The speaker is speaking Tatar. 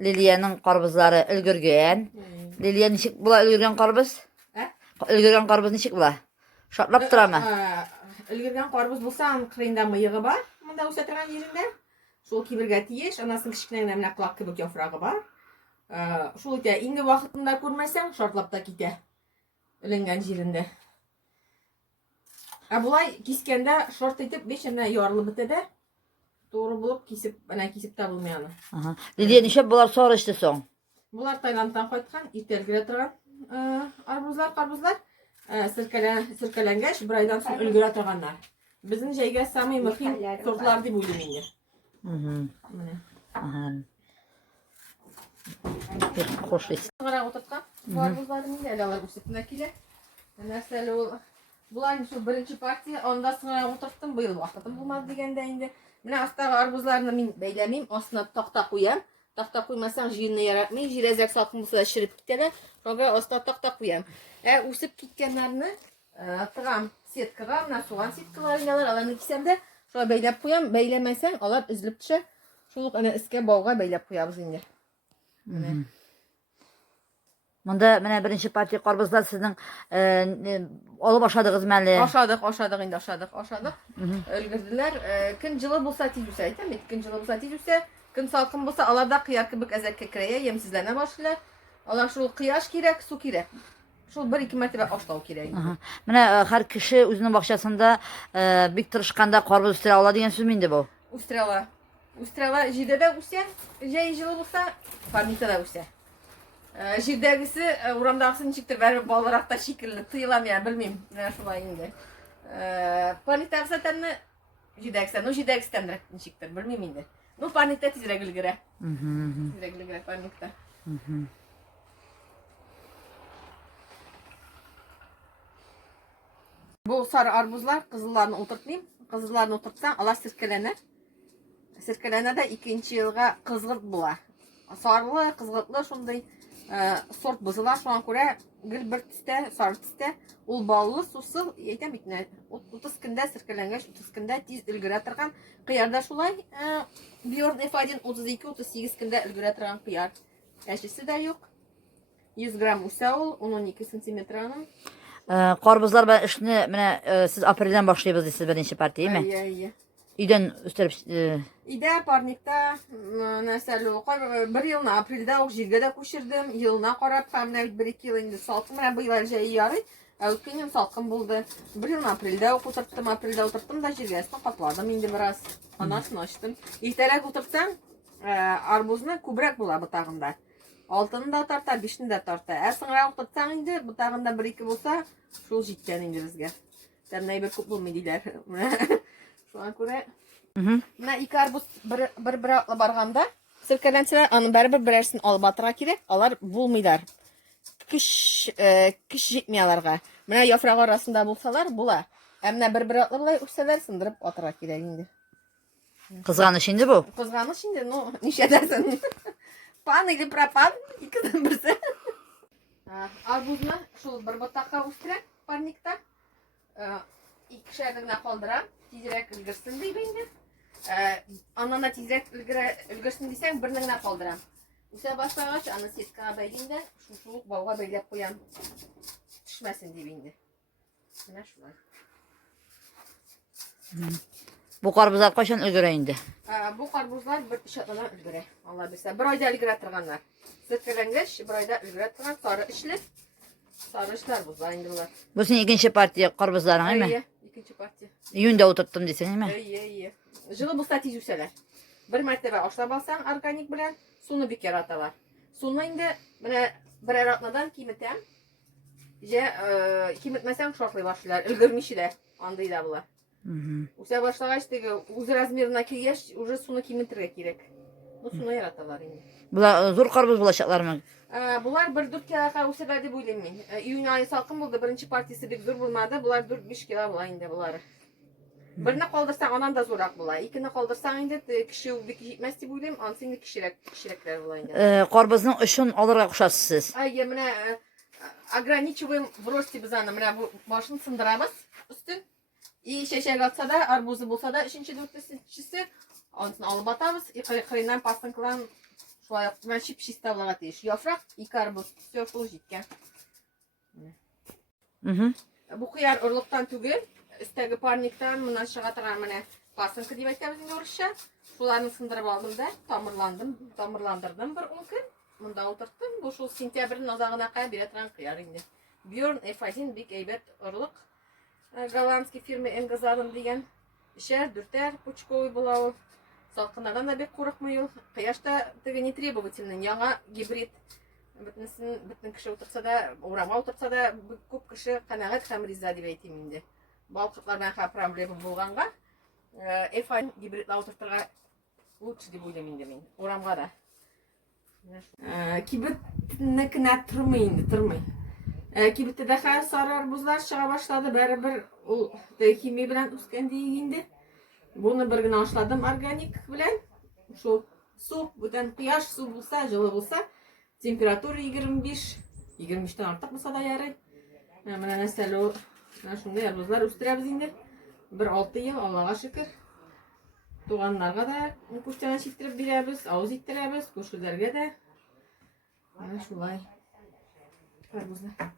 Lilia'nın karpuzları ülgürgen. Lilia nişik bula ülgürgen karpuz? Ülgürgen karpuz nişik bula? Şartlap tura mı? Ülgürgen karpuz bulsan kırıyında mıyığı var. Mında usatırgan yerinde. Şol kibirge tiyeş. Anasının kişiklerine emine kulak kibik yafrağı var. Şol ite indi vakitinde görmezsen şartlap da kite. Ölengen yerinde. Bulay kiskende şort etip beşine yarılı bitede. Doğru bulup kesip de bulmayanı. Lilia nişe bular sonra işte son. Bular Tayland'dan qaytkan, itergire turgan arbuzlar, karpuzlar sirkelengeç, bir aydan soň ülgüre turganlar. Bizning jeyge samy muhim sortlar dep oýlaýyn indi. Hoş esin. Gara oturtkan, bu arbuzlarym indi, elalar üstüne kile. Näseli ol, bular şu birinci partiya, onda sonra oturtdym, bu ýyl wagtym bulmaz degende indi. Mine astagy arbuzlaryny men beýlemim, astyna takta koýam. Takta koymasan jirini yaratmayı, jirezek salkın bulsa şirip gitene. Sonra osta takta koyam. Usip gitkenlerini tığam setkaga, soğan setkaları yalar, alanı kisem de şöyle beylep koyam. Beylemesen alar üzülüp düşe. Şuluk ana iske bağga beylep koyabız indi. Bunda mene birinci partiya karpuzlar sizin alıp aşadığınız məlli? Aşadık indi aşadık. Ölgürdüler. Kın jılı bulsa tizüse aytam. Kın jılı bulsa tizüse. Kın salkın bulsa alarda kıyar kibik ezek kekreye yemsizlerine başlar. Alar şul kıyaş kirek, su kirek. Şul 1-2 metre aşlav kirek. Mene her kişi özünün bakşasında bir tırışkanda karpuz üstüne ala diyen söz miydi bu? Ustrala jidede usta, jey jılı bulsa parnitada usta. Jirdegisi uramdağısını çıktır, verip balarak da şekilli tıyılamaya bilmeyim. Ne şulay indi. Parnita bulsa tenne jidegisten, o jidegisten direkt çıktır, bilmeyim indi. No parnikte tizrek ilgire. Tizrek ilgire parnikte. Bu sarı arbuzlar kızıllarını oturtmayayım. Kızıllarını oturtsan alar sirkelenir. Sirkelenir de 2. yılga kızgırt bula. Sarılı, kızgırtlı şunday sort bızılar şu an göre gül bir tiste, sarı tiste. Ol ballı, susul, yetem ikne. 30 günde sirkelengeç, 30 günde tiz ilgire tırgan. Kıyarda şulay. Björn F1 32-38 günde ilgire tırgan kıyar. Eşisi de yok. 100 gram usaul, 12 cm. Karpuzlar ben işini siz aprilden başlayabilirsiniz siz birinci partiyi mi? İyi. İden üstelik İde parnikta mesela bir yılına aprilde o jirgede koşirdim. Yılına karab hamle 1-2 yıl indi salkım. Bu yıllar şey yarı. Ötken yıl salkım buldu. Bir yılın aprilde oturttum da jirgesini kapladım. İndi biraz anasını açtım. İhterek oturtsan arbuzunu kubrak bula butağında. Altını da tartar, beşini de tartar. Sonra oturtsan indi butağında 1-2 bulsa şul jitten indi bizge. Temney bir kup bulmaydılar. Şu an göre Mine iki arbuz bir atla barganda sirkelenseler anın beri birersin alıp atıra kirek. Alar bulmaylar. Kış jitmeyalarga. Mine yaprağı arasında bulsalar bula. Emne bir atla bulay uçsalar sındırıp atıra kirek indi. kızganış şimdi bu. Kızganış şimdi no niş edersin. Pan ili prapan ikiden birisi. Arbuzna şu bir batakka uçtirak parnikta. İki şehirine kaldıran tizrek ilgirsin deyip indi. Ananda tizrek ilgirsin desen birine kaldıran. Usa başlangıç anı setka beylinde şu soğuk bağga beylep koyan düşmesin deyip indi. Ne şular? Bu karpuzlar kaçan ilgire indi? Bu karpuzlar bir şatlanan ilgire. Allah bilse. Bir ayda ilgire tırganlar. Sirkelengeç bir ayda ilgire tırgan sarı işli. Sarı işler buzlar indiler. Bu senin ikinci partiye karpuzların değil mi? İyi. İkinci parti. Yünde oturttum desen değil mi? İyi. Jılı bulsa tiz yüseler. Bir mertebe aşla balsan organik bilen sunu bir kere atalar. Sunu indi bir atladan kimitem. Kimitmesen şortlayı başlar. Ilgirmişler. Andıyla bular. Usa başlagaçtaki uz razmerine kirgeç, уже sunu kimitirge kirek. Bu sunu yaratalar indi. Bular zor karpuz bulaşacaklar mı? Bular 1-4 kiloga usalar deb o'ylayman. Iyun ayı salqin bo'ldi, birinchi partiyasi deb zo'r bo'lmadi. Bular 4-5 kilo bo'lar endi bular. Birini qoldirsang ondan da zo'roq bo'ladi. Ikkini qoldirsang endi kishi u bek yetmas deb o'ylayman. Ansing kishiraklar bo'lar endi. Karpuzning uchun olirga qo'shasiz siz. Ayga mana ограничиваем в росте bizani. Mana bu boshini sindiramiz ustin. И şeşek atsa da, arbuzu bulsa da 3-4-3-si onsini olib atamiz. Qiyindan pastin qilan Шулай мен чип-чисталага тиеш. Яфрак, 2 арбуз. Все шул җиткән. Бу кыяр орлыктан түгел, өстәге парниктан моннан чыга торган менә пасынка дип әйтәбез инде урысча. Шуларны сындырып алдым да, тамырландырдым бер 10 көн. Монда утырттым. Бу шул сентябрьнең азагына кадәр бирә торган кыяр инде. Björn F1 бик әйбәт орлык. Голландский фирма Engazadın дигән. Ишәр, дүртәр, пучковый була ул. Салкыннардан да бик курыкмый ул. Кыяшта теге не требовательный, яңа гибрид. Бөтен кеше утырса да, урамга утырса да, күп кеше канәгать һәм риза дип әйтим инде. Балкытлар белән һәм проблема булганга, F1 гибридла утыртырга лучше дип уйлыйм инде мин. Урамга да. Кибетнекенә тормый инде, тормый. Кибеттә дә хәзер сары арбузлар чыга башлады, бәрабер ул химия белән үскән диген инде. Буны бер генә ашладым органик белән. Шул су, бүтән кояш су булса, җылы булса, температура 25-23тән артык булса да ярый. Менә нәрсәле ул, шундай арбузлар үстерәбез инде. Бер 6 ел, Аллага шөкер. Туганнарга да күчтән чиктереп бирәбез, авыз иттерәбез, күршеләргә дә. Менә шулай. Арбузлар.